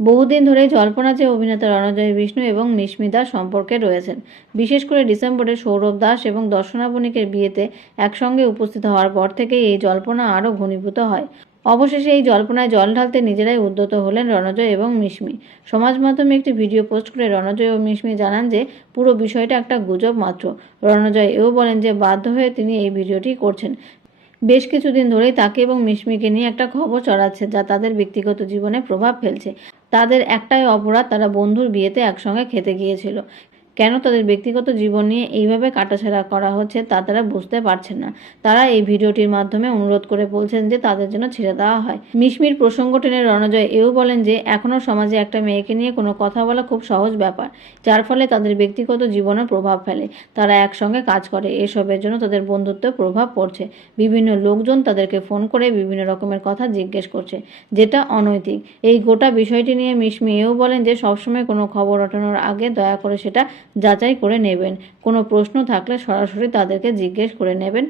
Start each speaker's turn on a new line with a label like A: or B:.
A: বহুদিন ধরেই জল্পনা যে অভিনেতা রণজয় বিষ্ণু এবং মিস্মিতা সম্পর্কে রয়েছেন। বিশেষ করে ডিসেম্বরে সৌরভ দাস এবং দর্শনা বণিকের বিয়েতে একসঙ্গে উপস্থিত হওয়ার পর থেকেই এই জল্পনা আরও ঘনীভূত হয়। অবশেষে এই জল্পনায় জল ঢালতে নিজেরাই উদ্যত হলেন রণজয় এবং মিশমি সমাজ মাধ্যমে একটি ভিডিও পোস্ট করে রণজয় ও মিশমি জানান যে, পুরো বিষয়টা একটা গুজব মাত্র। রণজয় এও বলেন যে, বাধ্য হয়ে তিনি এই ভিডিওটি করছেন। বেশ কিছুদিন ধরেই তাকে এবং মিশমিকে নিয়ে একটা খবর চড়াচ্ছে যা তাদের ব্যক্তিগত জীবনে প্রভাব ফেলছে। তাদের একটাই অপরাধ তারা বন্ধুর বিয়েতে একসঙ্গে খেতে গিয়েছিল। কেন তাদের ব্যক্তিগত জীবন নিয়ে এইভাবে কাটাছেড়া করা হচ্ছে তা তারা বুঝতে পারছেন না। তারা এই ভিডিওটির মাধ্যমে অনুরোধ করে বলছেন যে তাদের জন্য ছেড়ে দেওয়া হয়। মিশমির প্রসঙ্গ টেনে রণজয় এও বলেন যে এখনও সমাজে একটা মেয়েকে নিয়ে কোনো কথা বলা খুব সহজ ব্যাপার, যার ফলে তাদের ব্যক্তিগত জীবনে প্রভাব ফেলে। তারা একসঙ্গে কাজ করে, এসবের জন্য তাদের বন্ধুত্বে প্রভাব পড়ছে। বিভিন্ন লোকজন তাদেরকে ফোন করে বিভিন্ন রকমের কথা জিজ্ঞেস করছে, যেটা অনৈতিক। এই গোটা বিষয়টি নিয়ে মিশমি এও বলেন যে, সবসময় কোনো খবর ওঠানোর আগে দয়া করে সেটা যাচাই করে নেবেন। কোনো প্রশ্ন থাকলে সরাসরি তাদেরকে জিজ্ঞেস করে নেবেন।